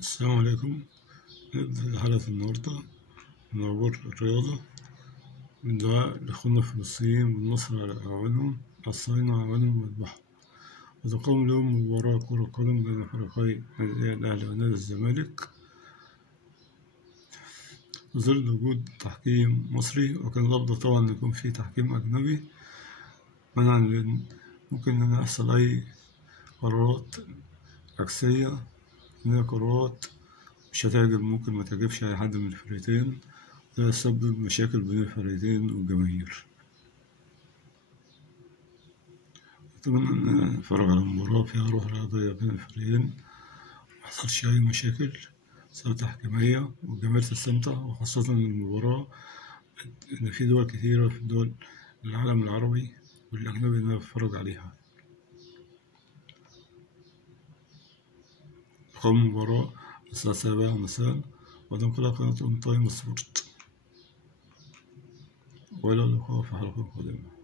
السلام عليكم. نبدأ حلقة النهاردة من أخبار الرياضة من دعاء لأخونا الفلسطينيين بالنصر على أعوانهم الصهاينة وأعوانهم وذبحهم. وتقام اليوم مباراة كرة قدم بين فريقي نادي الأهلي ونادي الزمالك في ظل وجود تحكيم مصري، وكان الأفضل طبعا إن يكون في تحكيم أجنبي منعا لأن ممكن إن يحصل أي قرارات عكسية، إن هي قرارات مش هتعجب، ممكن ما تعجبش أي حد من الفريقين، ده يسبب مشاكل بين الفريقين والجماهير. أتمنى إن نتفرج على مباراة فيها روح رياضية بين الفريقين، محصلش أي مشاكل سواء تحكيمية، والجماهير تستمتع، وخاصة إن المباراة إن في دول كتيرة في دول العالم العربي والأجنبي إنها تتفرج عليها. تقام المباراة الساعة 7 مساء وتنقلها قناة أون تايم سبورت، وإلى اللقاء في حلقة قادمة.